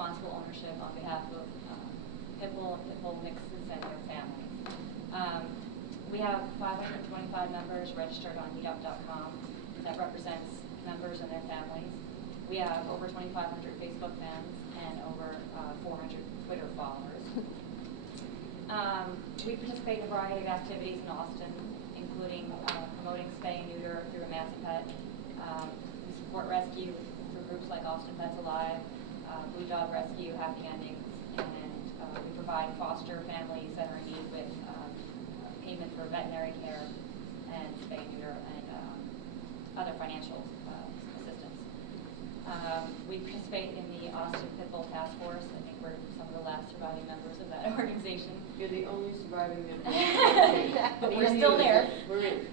responsible ownership on behalf of pit bull and pit bull mixes and their families. We have 525 members registered on meetup.com that represents members and their families. We have over 2,500 Facebook fans and over 400 Twitter followers. We participate in a variety of activities in Austin, including promoting spay and neuter through Emancipet. We support rescue through groups like Austin Pets Alive, Blue Dog Rescue, Happy Endings, and we provide foster families that are in need with payment for veterinary care and spay and neuter and other financial assistance. We participate in the Austin Pit Bull Task Force. I think we're some of the last surviving members of that organization. You're the only surviving member. But we're still there. We're in.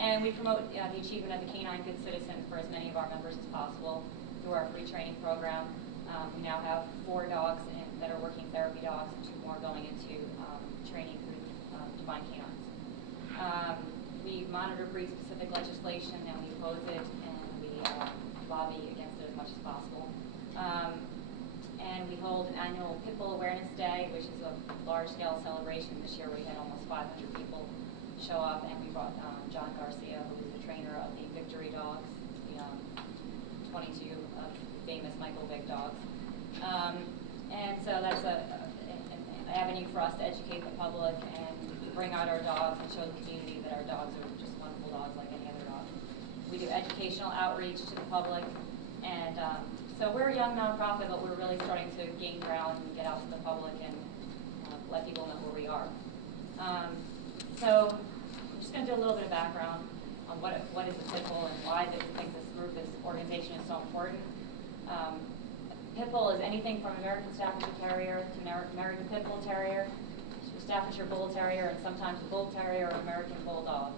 And we promote the achievement of the canine good citizen for as many of our members as possible through our free training program. We now have 4 dogs that are working therapy dogs and 2 more going into training through Divine Canines. We monitor breed-specific legislation and we oppose it and we lobby against it as much as possible. And we hold an annual Pit Bull Awareness Day, which is a large-scale celebration. This year we had almost 500 people show up, and we brought John Garcia, who is the trainer of the Victory dogs, the 22 famous Michael Vick dogs. And so that's an avenue for us to educate the public and bring out our dogs and show the community that our dogs are just wonderful dogs like any other dog. We do educational outreach to the public, and so we're a young nonprofit, but we're really starting to gain ground and get out to the public and let people know where we are. So I'm just going to do a little bit of background on what is a pit bull and why I think this organization is so important. Pit bull is anything from American Staffordshire Terrier to American Pit Bull Terrier, to Staffordshire Bull Terrier, and sometimes a Bull Terrier or American Bulldog.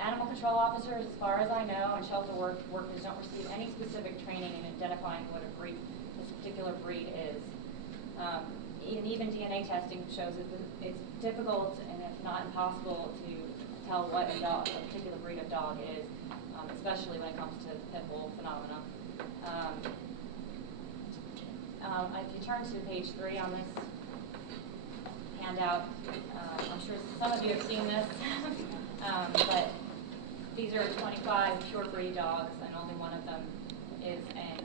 Animal control officers, as far as I know, and shelter workers don't receive any specific training in identifying what this particular breed is. And even DNA testing shows that it's difficult and if not impossible to tell what a particular breed of dog is, especially when it comes to the pit bull phenomena. If you turn to page 3 on this handout, I'm sure some of you have seen this, but these are 25 pure breed dogs, and only one of them is an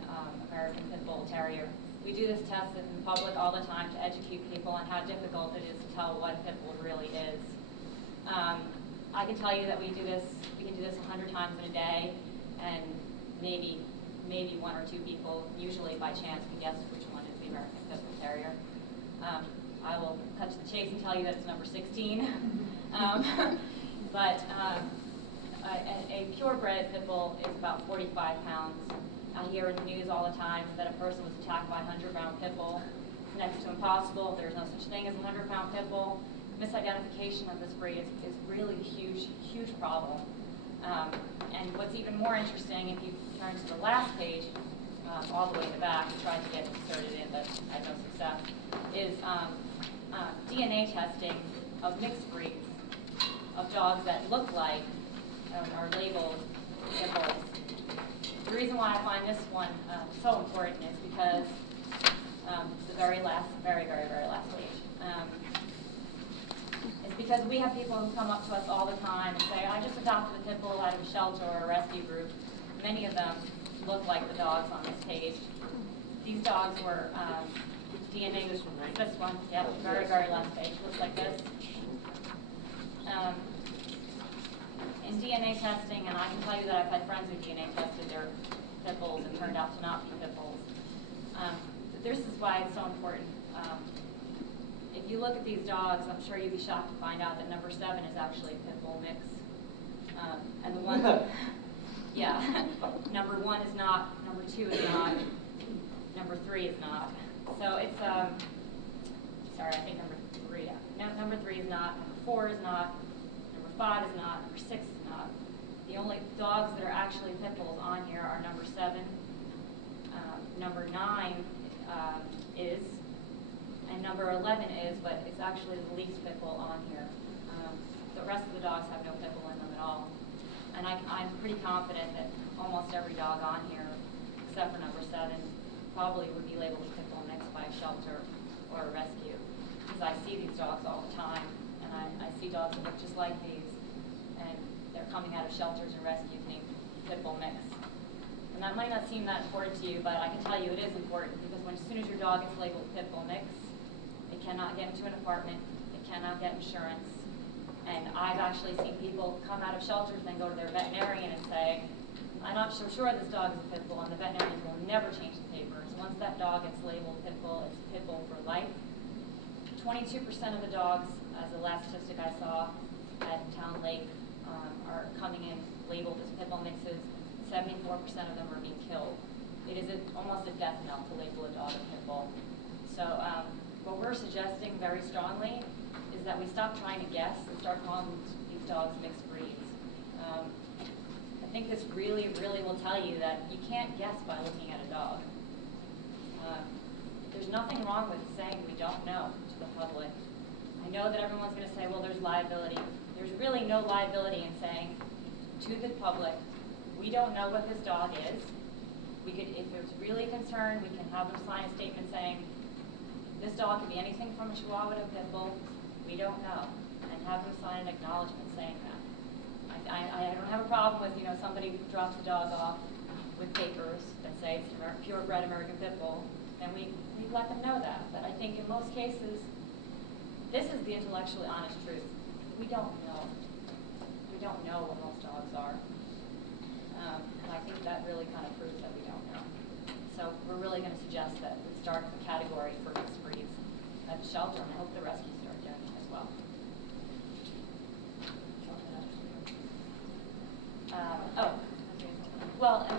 American Pit Bull Terrier. We do this test in public all the time to educate people on how difficult it is to tell what a pit bull really is. I can tell you that we can do this 100 times in a day, and maybe 1 or 2 people, usually by chance, can guess which one is the American Pit Bull Terrier. I will cut to the chase and tell you that it's number 16. But a purebred pit bull is about 45 pounds. I hear in the news all the time that a person was attacked by a 100-pound pit bull. It's next to impossible. There's no such thing as a 100-pound pit bull. Misidentification of this breed is really a huge problem. And what's even more interesting, if you turn to the last page, all the way to the back, I tried to get it inserted in, but I had no success, is DNA testing of mixed breeds of dogs that look like are labeled pit bulls. The reason why I find this one so important is because the very last page. It's because we have people who come up to us all the time and say, I just adopted a pit bull out of a shelter or a rescue group. Many of them look like the dogs on this page. These dogs were DNA. This one, right? This one, yep, very last page. Looks like this. In DNA testing, and I can tell you that I've had friends who DNA tested their pit bulls and turned out to not be pit bulls. This is why it's so important. If you look at these dogs, I'm sure you'd be shocked to find out that number 7 is actually a pit bull mix. And the one, yeah, number 1 is not, number 2 is not, number 3 is not. So it's, sorry, I think number 3, yeah. No, number 3 is not, number 4 is not, number 5 is not, number 6 is not. The only dogs that are actually pit bulls on here are number 7, number 9 is, and number 11 is, but it's actually the least pit bull on here. The rest of the dogs have no pit bull in them at all. And I'm pretty confident that almost every dog on here, except for number 7, probably would be labeled as pit bull mix by a shelter or a rescue. Because I see these dogs all the time, and I see dogs that look just like these, and they're coming out of shelters and rescues named pit bull mix. And that might not seem that important to you, but I can tell you it is important, because as soon as your dog is labeled pit bull mix, it cannot get into an apartment, it cannot get insurance. And I've actually seen people come out of shelters and go to their veterinarian and say, I'm not so sure this dog is a pit bull, and the veterinarian will never change the papers. Once that dog gets labeled pit bull, it's pit bull for life. 22% of the dogs, as the last statistic I saw at Town Lake, are coming in labeled as pit bull mixes. 74% of them are being killed. It is almost a death knell to label a dog a pit bull. So what we're suggesting very strongly is that we stop trying to guess and start calling these dogs mixed breeds. I think this really, really will tell you that you can't guess by looking at a dog. There's nothing wrong with saying we don't know to the public. I know that everyone's going to say, well, there's liability. There's really no liability in saying to the public, we don't know what this dog is. We could, if there's really concern, we can have them sign a statement saying, this dog can be anything from a Chihuahua to a pit bull. We don't know, and have them sign an acknowledgement saying that. I don't have a problem with, somebody drops the dog off with papers that say it's a purebred American pit bull, and we let them know that. But I think in most cases, this is the intellectually honest truth. We don't know. We don't know what most dogs are. And I think that really kind of proves that we don't know. So we're really going to suggest that we start a category for mixed breeds at the shelter, and I hope the rescues start doing it as well.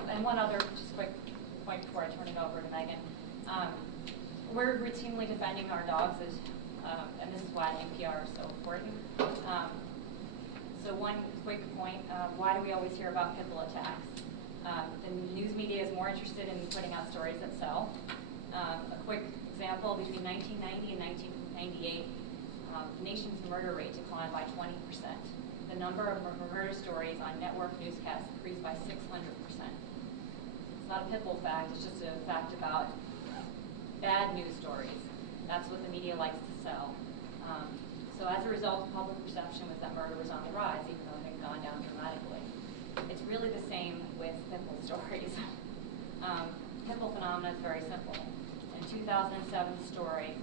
And one other just quick point before I turn it over to Megan. We're routinely defending our dogs, and this is why I think PR is so important. So one quick point, why do we always hear about pit bull attacks? The news media is more interested in putting out stories that sell. A quick example, between 1990 and 1998, the nation's murder rate declined by 20%. The number of murder stories on network newscasts increased by 600%. It's not a pit bull fact, it's just a fact about bad news stories. That's what the media likes to sell. So as a result, public perception was that murder was on the rise, even though it had gone down dramatically. It's really the same with pit bull stories. Pit bull phenomena is very simple. In 2007 story,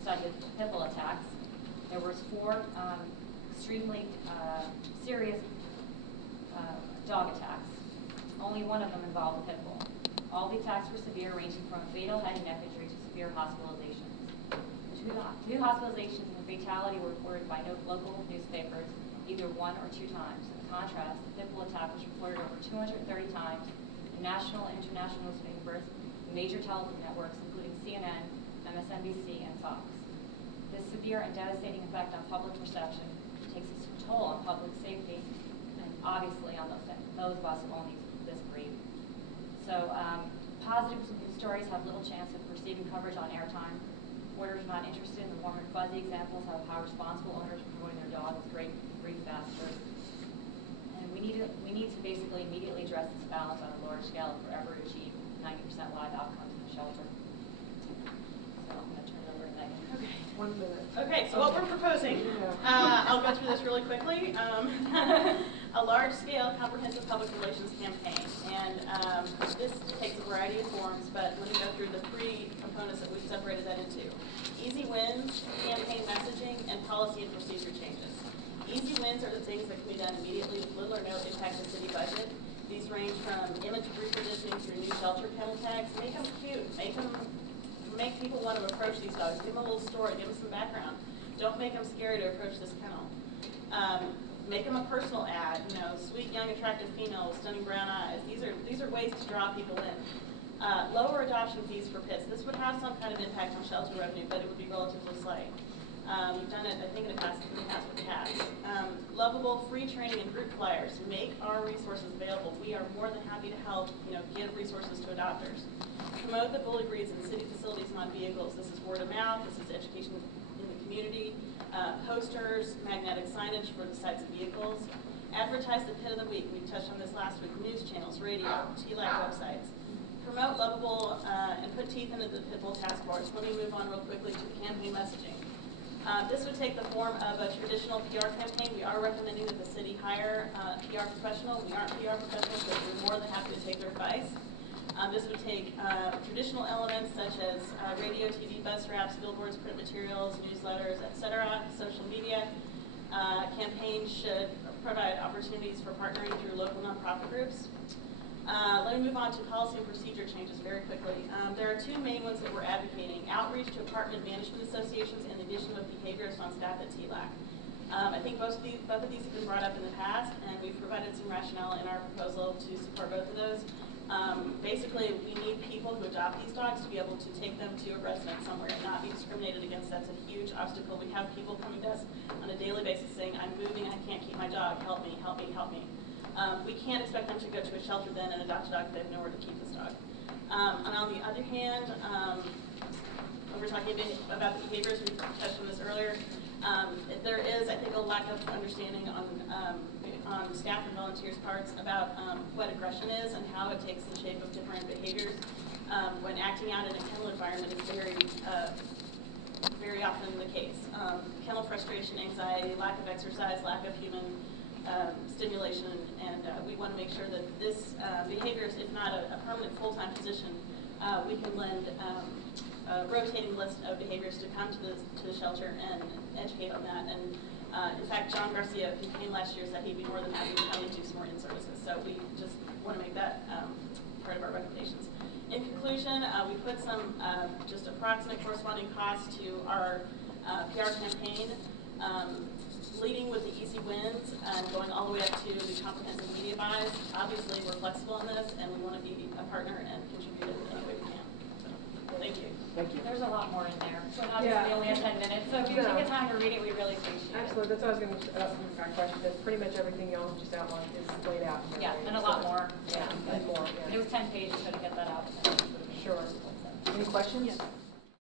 studied pit bull attacks, there was 4 extremely serious dog attacks. Only one of them involved a pit bull. All the attacks were severe, ranging from fatal head and neck injury to severe hospitalizations. The 2 hospitalizations and the fatality were reported by local newspapers either 1 or 2 times. In contrast, the pit bull attack was reported over 230 times in national and international newspapers, major television networks including CNN, MSNBC, and Fox. This severe and devastating effect on public perception takes its toll on public safety, and obviously on those of us who own this breed. So positive news stories have little chance of receiving coverage on airtime. Reporters are not interested in the warm and fuzzy examples of how responsible owners are promoting their dog with great breed faster. And we need to basically immediately address this balance on a large scale if we're ever to achieve 90% live outcomes in the shelter. So I'm going to turn it over to Megan. Okay. 1 minute. Okay, so what we're proposing, I'll go through this really quickly, a large-scale comprehensive public relations campaign. And this takes a variety of forms, but let me go through the 3 components that we've separated that into. Easy wins, campaign messaging, and policy and procedure changes. Easy wins are the things that can be done immediately with little or no impact to city budget. These range from image repositioning through new shelter kennel tags. Make them cute. Make people want to approach these dogs. Give them a little story. Give them some background. Don't make them scary to approach this kennel. Make them a personal ad. Sweet, young, attractive female with stunning brown eyes. These are ways to draw people in. Lower adoption fees for pits. This would have some kind of impact on shelter revenue, but it would be relatively slight. We've done it, I think, in the past with cats. Lovable free training and group flyers. Make our resources available. We are more than happy to help, give resources to adopters. Promote the bully breeds in city facilities and on vehicles. This is word of mouth. This is education in the community. Posters, magnetic signage for the sites of vehicles. Advertise the pit of the week. We touched on this last week. News channels, radio, TLAC websites. promote lovable and put teeth into the Pitbull task force, let me move on real quickly to the campaign messaging. This would take the form of a traditional PR campaign. We are recommending that the city hire a PR professional. We aren't PR professionals, but we're more than happy to take their advice. This would take traditional elements such as radio, TV, bus wraps, billboards, print materials, newsletters, etc., social media. Campaigns should provide opportunities for partnering through local nonprofit groups. Let me move on to policy and procedure changes very quickly. There are two main ones that we're advocating: outreach to apartment management associations and the addition of behaviorists on staff at TLAC. I think both of these have been brought up in the past, and we've provided some rationale in our proposal to support both of those. Basically, we need people who adopt these dogs to be able to take them to a resident somewhere and not be discriminated against. That's a huge obstacle. We have people coming to us on a daily basis saying, I'm moving, I can't keep my dog, help me, help me, help me. We can't expect them to go to a shelter then and adopt a dog if they have nowhere to keep this dog. And on the other hand, when we're talking about the behaviors, we touched on this earlier, there is, I think, a lack of understanding on staff and volunteers' parts about what aggression is and how it takes the shape of different behaviors. When acting out in a kennel environment is very often the case. Kennel frustration, anxiety, lack of exercise, lack of human stimulation, and we want to make sure that this behaviors, if not a permanent full-time position, we can lend a rotating list of behaviors to come to the shelter and educate on that. And in fact, John Garcia, who came last year, said he'd be more than happy to come and do some more in-services. So we just want to make that part of our recommendations. In conclusion, we put some just approximate corresponding costs to our PR campaign, leading with the easy wins and going all the way up to the comprehensive media buys. Obviously, we're flexible on this, and we want to be a partner and contribute in any way we can. So, thank you. Thank you. There's a lot more in there. So obviously we only have 10 minutes, so if you take the time to read it, we really appreciate it. Absolutely. That's what I was going to ask you my question. Is pretty much everything y'all just outlined is laid out here. Yeah, and a lot more. Yeah, and more. Yeah. It was 10 pages, so to get that out. Sure. Any questions? Yes.